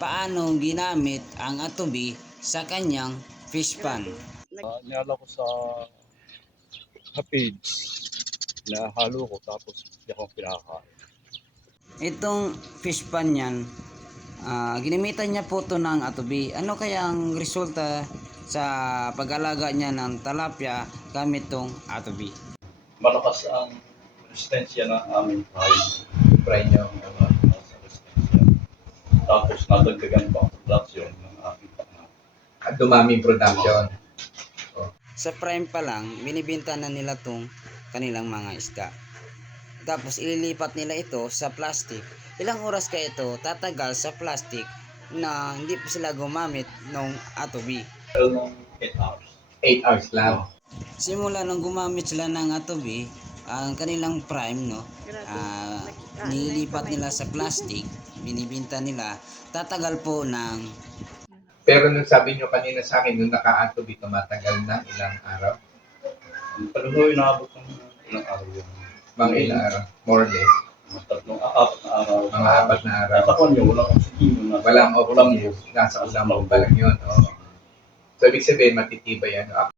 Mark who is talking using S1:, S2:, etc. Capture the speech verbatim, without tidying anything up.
S1: paano ginamit ang atubi sa kanyang fish pan.
S2: Uh, niyala ko sa, sa page na halo ko tapos hindi ako pinakain.
S1: Itong fish pan niyan, uh, ginamitan niya po ito ng atubi. Ano kaya ang resulta sa pag-alaga niya ng talapia gamit itong atubi?
S2: Malakas ang resistensya ng aming fry. Fry niya ang mga sa resistensya. Tapos nadagdagan pa ang production ng aming pangkat.
S3: At dumaming production.
S1: Sa prime pa lang, binibenta na nila tong kanilang mga isda. Tapos ililipat nila ito sa plastic. Ilang oras kaya ito tatagal sa plastic na hindi pa sila gumamit ng atubi?
S2: Well, ng eight hours.
S3: eight hours lang.
S1: Simula nung gumamit sila ng atubi, ang kanilang prime, no, uh, nililipat nila sa plastic, binibenta nila, tatagal po ng...
S3: Pero nung sabi nyo kanina sa akin, nung naka-atubi, tumatagal na ilang araw?
S2: Pag mo inaabot ng ilang araw yun.
S3: Mga ilang araw? More or less?
S2: Mga tatlong, apat na araw.
S3: Mga apat na araw.
S2: Nasa konyo, walang oxygen.
S3: Walang oxygen. Nasa ulam pa lang yun. Oh. So, ibig sabihin, matitibay yan.